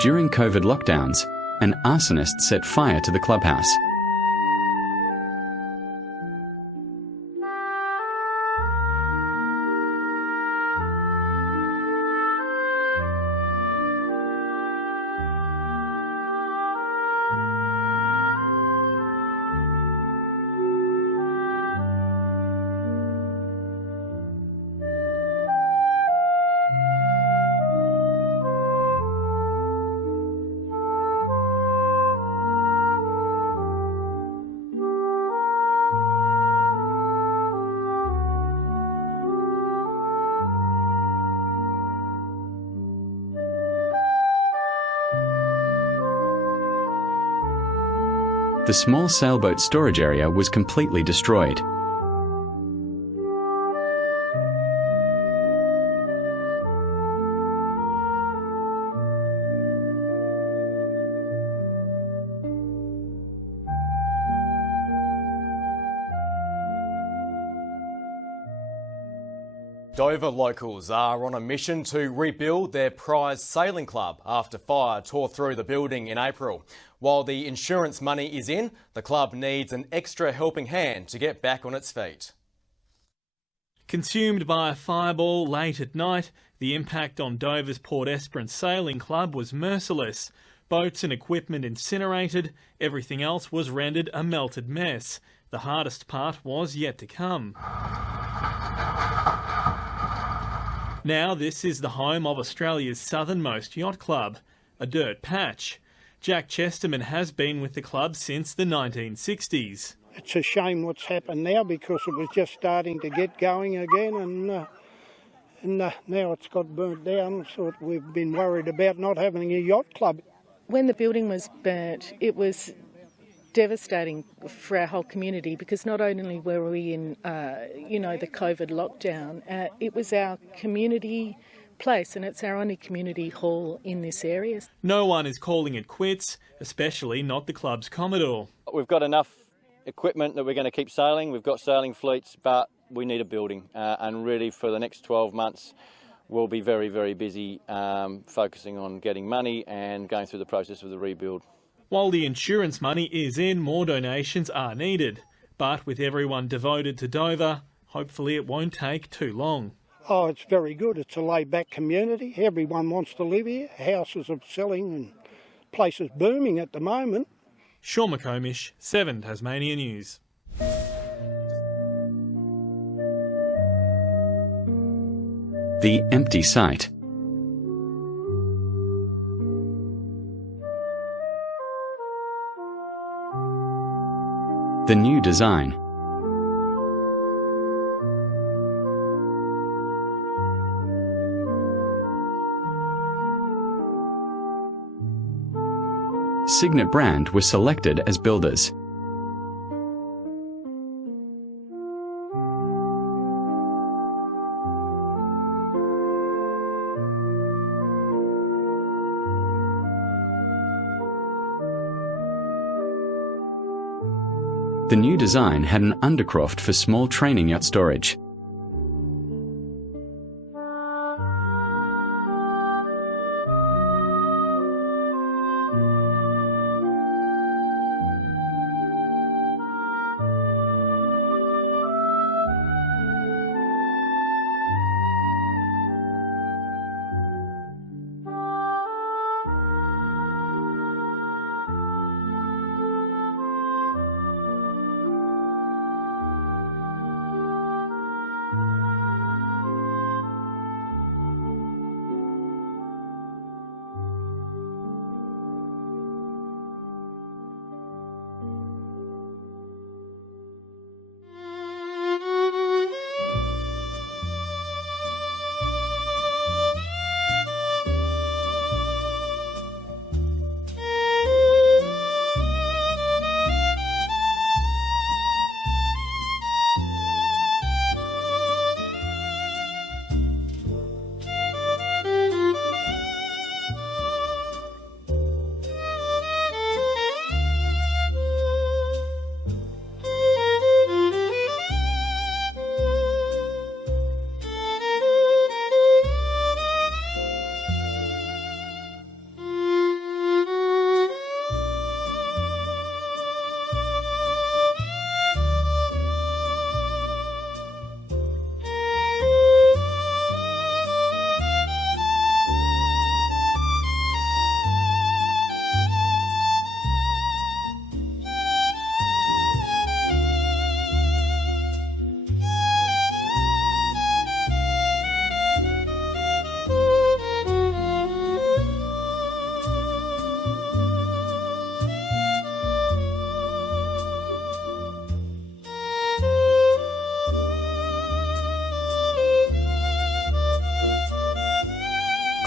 During COVID lockdowns, an arsonist set fire to the clubhouse. The small sailboat storage area was completely destroyed. Dover locals are on a mission to rebuild their prized sailing club after fire tore through the building in April. While the insurance money is in, the club needs an extra helping hand to get back on its feet. Consumed by a fireball late at night, the impact on Dover's Port Esperance Sailing Club was merciless. Boats and equipment incinerated, everything else was rendered a melted mess. The hardest part was yet to come. Now this is the home of Australia's southernmost yacht club, a dirt patch. Jack Chesterman has been with the club since the 1960s. It's a shame what's happened now because it was just starting to get going again and now it's got burnt down, so we've been worried about not having a yacht club. When the building was burnt, it was devastating for our whole community because not only were we in, the COVID lockdown, it was our community place and it's our only community hall in this area. No one is calling it quits, especially not the club's Commodore. We've got enough equipment that we're going to keep sailing. We've got sailing fleets, but we need a building and really for the next 12 months we'll be very, very busy focusing on getting money and going through the process of the rebuild. While the insurance money is in, more donations are needed. But with everyone devoted to Dover, hopefully it won't take too long. Oh, it's very good. It's a laid-back community. Everyone wants to live here. Houses are selling and places booming at the moment. Sean McComish, 7 Tasmania News. The empty site. The new design. Cygnet Brand were selected as builders. The new design had an undercroft for small training yacht storage.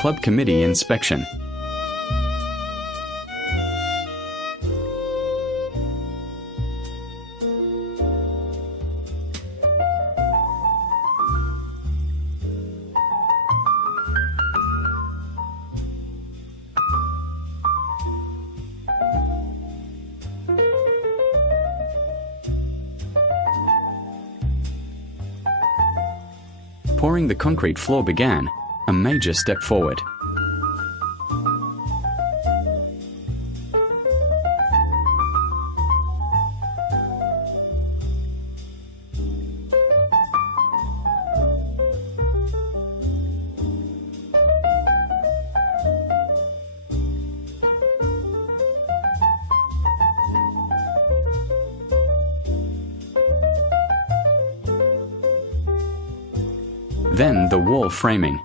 club committee inspection. Pouring the concrete floor began, a major step forward. Then the wall framing.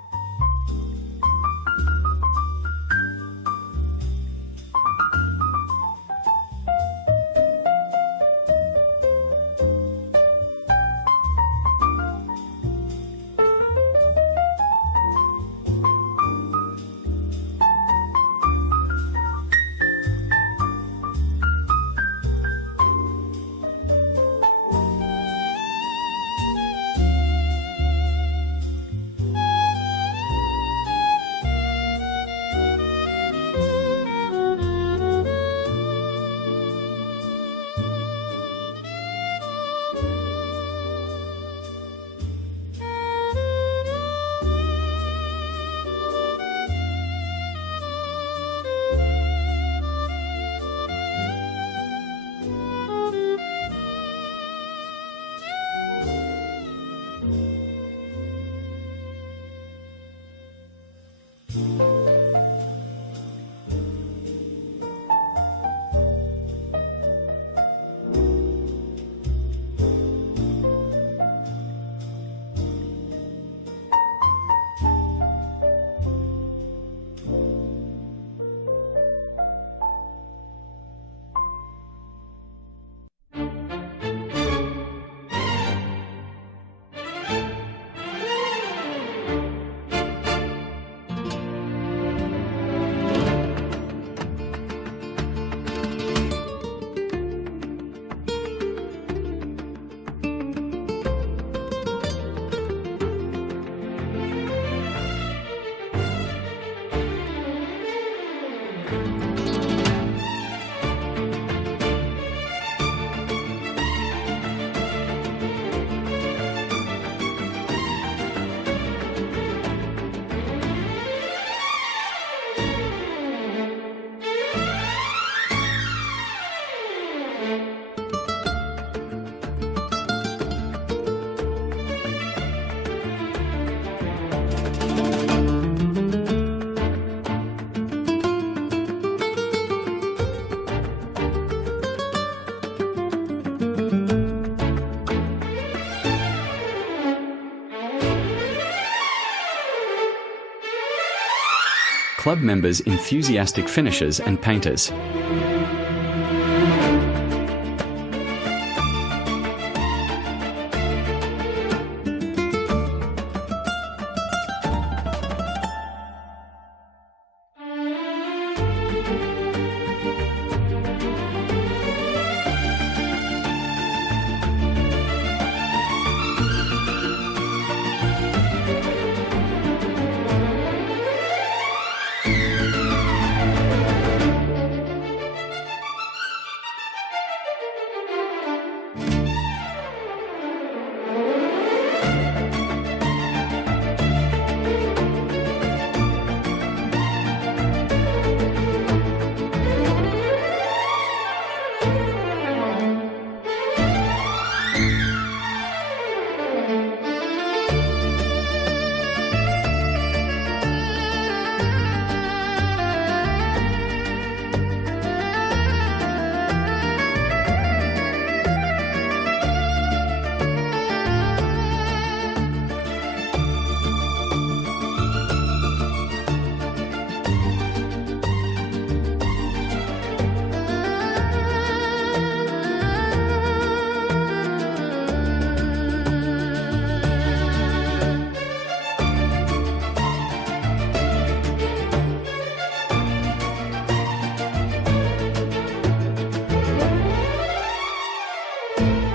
Club members, enthusiastic finishers and painters.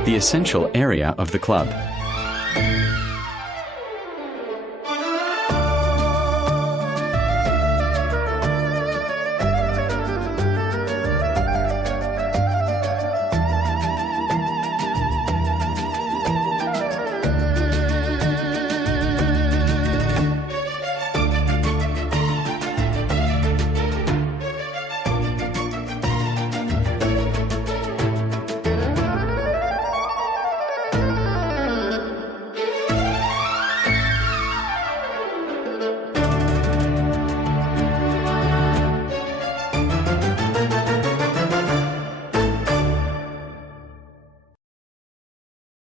the essential area of the club.